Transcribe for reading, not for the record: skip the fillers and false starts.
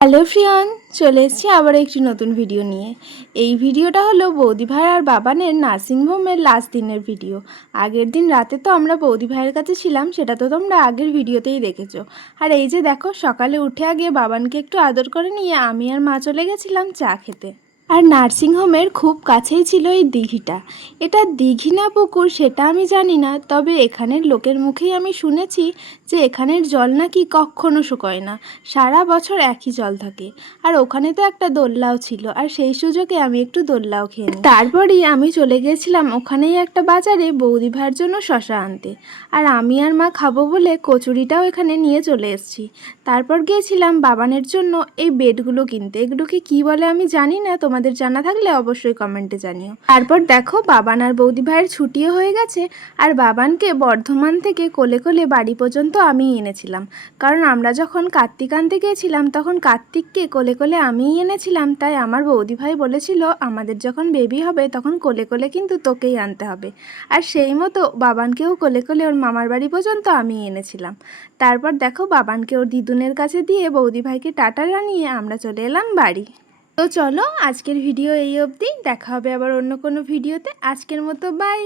Hello ফ্রিয়ান, চলে এসেছি আবার একটি নতুন ভিডিও নিয়ে। এই ভিডিওটা হলো বৌদি ভাই আর বাবানের নার্সিংহোমের লাস্ট দিনের ভিডিও। আগের দিন রাতে তো আমরা বৌদি ভাইয়ের কাছে ছিলাম, সেটা তো তোমরা আগের ভিডিওতেই দেখেছো। আর এই যে দেখো, সকালে উঠে আগে বাবানকে একটু আদর করে নিয়ে আমি আর মা চলে গেছিলাম চা খেতে। আর নার্সিংহোমের খুব কাছেই ছিল এই দিঘিটা। এটা দিঘি না পুকুর সেটা আমি জানি না, তবে এখানের লোকের মুখেই আমি শুনেছি যে এখানের জল নাকি কখনো শুকোয় না, সারা বছর একই জল থাকে। আর ওখানে তো একটা দোল্লাও ছিল, আর সেই সুযোগে আমি একটু দোল্লাও খেয়ে নিই। তারপরই আমি চলে গেছিলাম ওখানেই একটা বাজারে বৌদি ভাইয়ের জন্য শশা আনতে। আর আমি আর মা খাবো বলে কচুরিটাও এখানে নিয়ে চলে এসেছি। তারপর গিয়েছিলাম বাবানের জন্য এই বেডগুলো কিনতে। এগুলোকে কি বলে আমি জানি না, তোমাদের জানা থাকলে অবশ্যই কমেন্টে জানিও। তারপর দেখো, বাবান আর বৌদি ভাইয়ের ছুটিও হয়ে গেছে, আর বাবানকে বর্ধমান থেকে কোলে কোলে বাড়ি পর্যন্ত আমিই এনেছিলাম। কারণ আমরা যখন কার্তিক আনতে গিয়েছিলাম তখন কার্তিককে কোলে কোলে আমিই এনেছিলাম, তাই আমার বৌদি ভাই বলেছিল আমাদের যখন বেবি হবে তখন কোলে কোলে কিন্তু তোকেই আনতে হবে। আর সেই মতো বাবানকেও কোলে কোলে ওর মামার বাড়ি পর্যন্ত আমিই এনেছিলাম। তারপর দেখো, বাবানকে ওর দিদুনের কাছে দিয়ে বৌদি ভাইকে টাটা জানিয়ে আমরা চলে এলাম বাড়ি। তো চলো, আজকের ভিডিও এই অবধি, দেখা হবে আবার অন্য কোনো ভিডিওতে। আজকের মতো বাই।